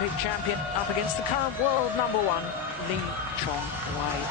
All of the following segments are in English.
Olympic champion up against the current world number one, Chong Wei.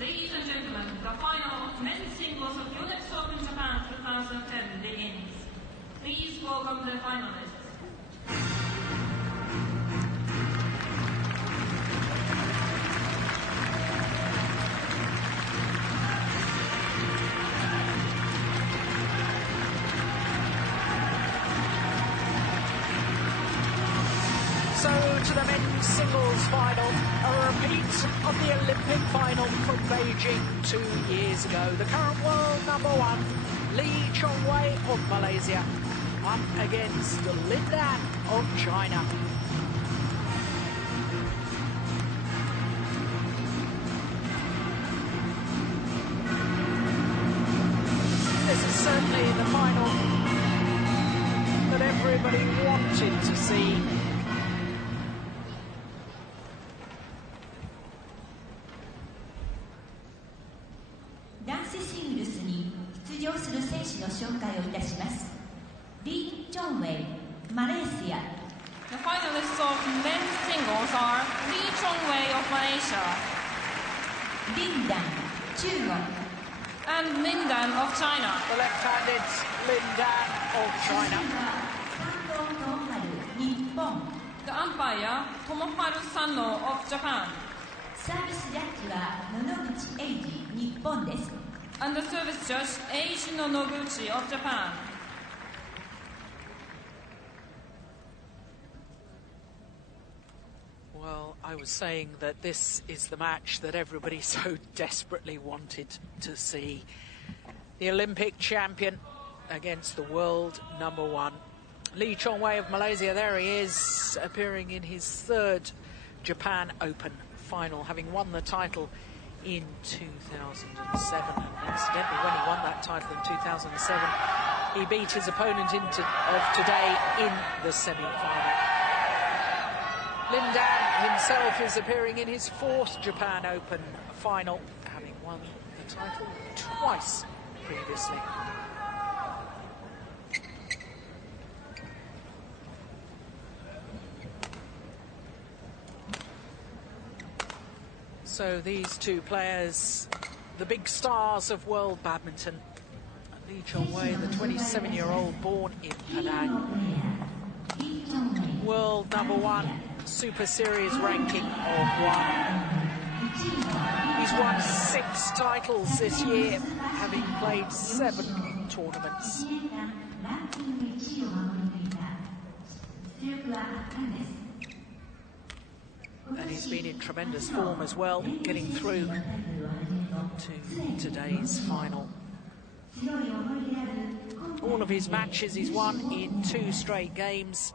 Ladies and gentlemen, the final men's singles of Yonex Open Japan 2010 begins. Please welcome the finalists. So to the men's singles final, a repeat of the Olympic final from Beijing 2 years ago. The current world number one, Chong Wei of Malaysia up against Lin Dan of China. This is certainly the final that everybody wanted to see. Chong Wei, Malaysia. The finalists of men's singles are Chong Wei of Malaysia, Lin Dan, China, and Lin Dan of China. The left-handed Lin Dan of China. The umpire, Tomoharu Sano of Japan. And the service judge, Eiji Noguchi of Japan. Well, I was saying that this is the match that everybody so desperately wanted to see. The Olympic champion against the world #1. Chong Wei of Malaysia, there he is, appearing in his third Japan Open final, having won the title in 2007. And incidentally, when he won that title in 2007, he beat his opponent of today in the semi-final. Lin Dan himself is appearing in his fourth Japan Open final, having won the title twice previously. So these two players, the big stars of world badminton. Chong Wei, the 27-year-old born in Penang. World #1, Super Series ranking of 1. He's won 6 titles this year, having played 7 tournaments. And he's been in tremendous form as well, getting through to today's final. All of his matches he's won in 2 straight games.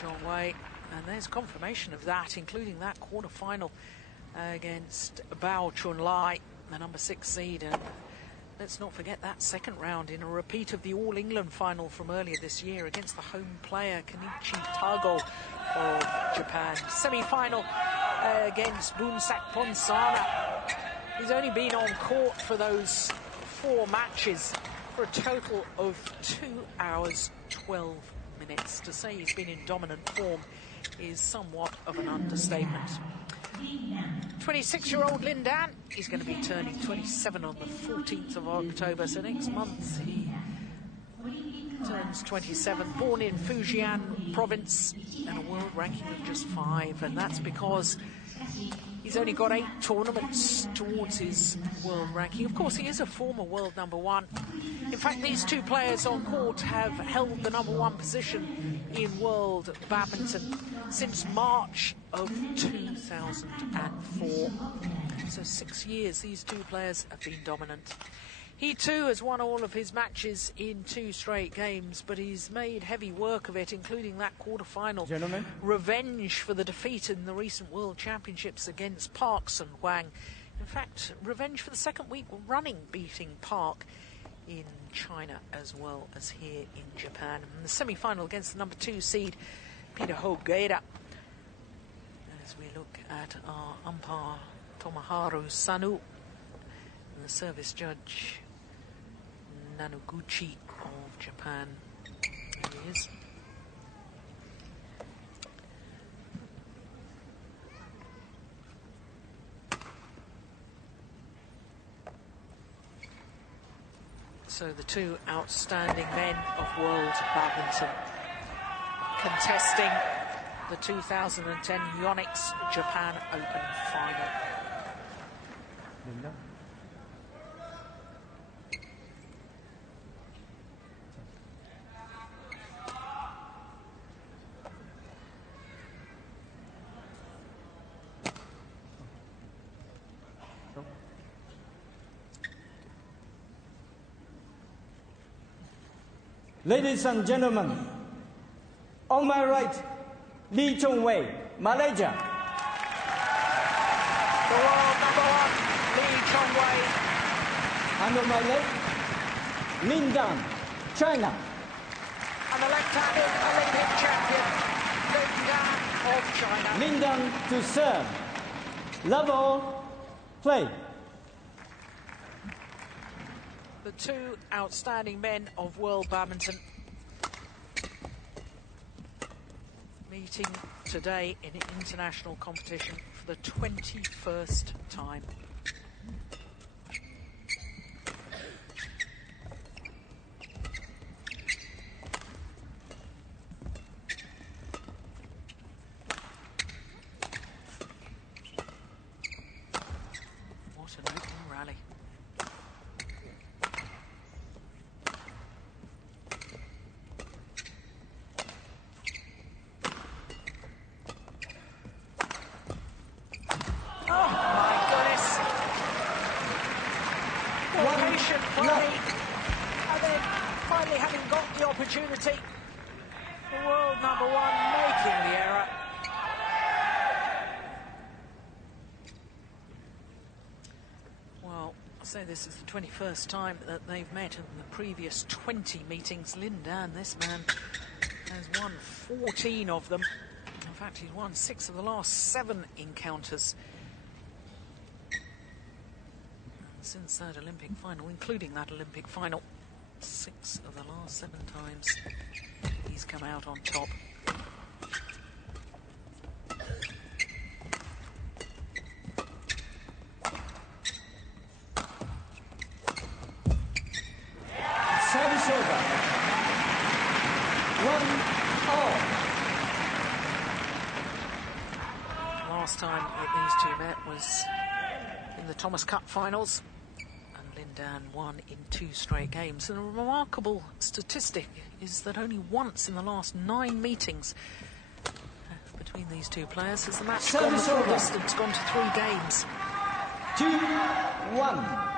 Chong Wei, and there's confirmation of that, including that quarter-final against Bao Chunlai, the #6 seed. And let's not forget that second round in a repeat of the All-England final from earlier this year against the home player Kenichi Tago of Japan. Semi-final against Bunsak Ponsana. He's only been on court for those 4 matches for a total of 2 hours 12 minutes. To say he's been in dominant form is somewhat of an understatement. 26-year-old Lin Dan, he's going to be turning 27 on the 14th of October, so next month he turns 27. Born in Fujian province and a world ranking of just 5, and that's because he's only got 8 tournaments towards his world ranking. Of course, he is a former world #1. In fact, these two players on court have held the #1 position in world badminton since March of 2004. So 6 years these two players have been dominant. He too has won all of his matches in 2 straight games, but he's made heavy work of it, including that quarter-final revenge for the defeat in the recent World Championships against Park Sun-Hwang. In fact, revenge for the second week running, beating Park in China as well as here in Japan. And the semi-final against the #2 seed, Peter Hogeira. As we look at our umpire, Tomoharu Sano, and the service judge, Noguchi of Japan. There he is. So the 2 outstanding men of world badminton contesting the 2010 Yonex Japan Open final. Ladies and gentlemen, on my right, Chong Wei, Malaysia. The world number one, Chong Wei. And on my left, Dan, China. And the left-handed Olympic champion, Dan of China. Dan to serve. Level, play. The two outstanding men of world badminton meeting today in international competition for the 21st time. What an opening rally. Finally having got the opportunity, the world number one making the error. Well, I'll say this is the 21st time that they've met. In the previous 20 meetings, Dan, this man, has won 14 of them. In fact, he's won 6 of the last 7 encounters since that Olympic final, including that Olympic final. 6 of the last 7 times he's come out on top. Service over. 1-all. Last time that these two met was in the Thomas Cup finals. Dan won in 2 straight games. And a remarkable statistic is that only once in the last 9 meetings between these two players has the match gone the full distance, gone to 3 games. 2-1.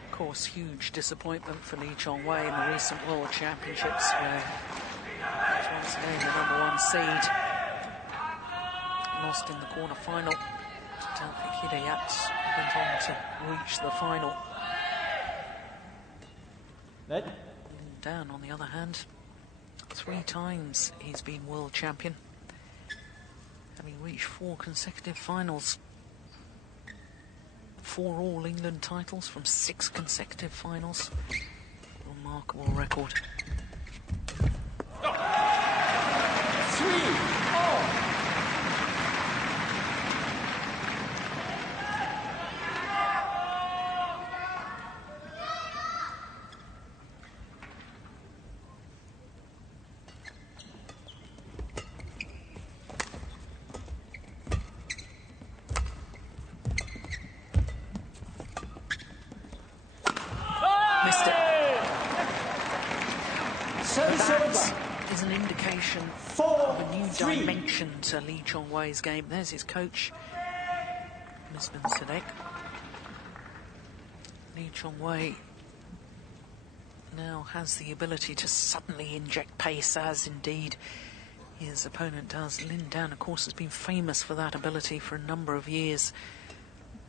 Of course, huge disappointment for Chong Wei in the recent World Championships, where he was once again the #1 seed. Lost in the quarter-final to Taufik Hidayat, went on to reach the final. Dan, on the other hand, 3 times he's been world champion, having reached 4 consecutive finals. 4 All England titles from 6 consecutive finals. Remarkable record. 3-all. That is an indication of a new dimension to Chong Wei's game. There's his coach, Misbah Sadek. Chong Wei now has the ability to suddenly inject pace, as indeed his opponent does. Dan, of course, has been famous for that ability for a number of years.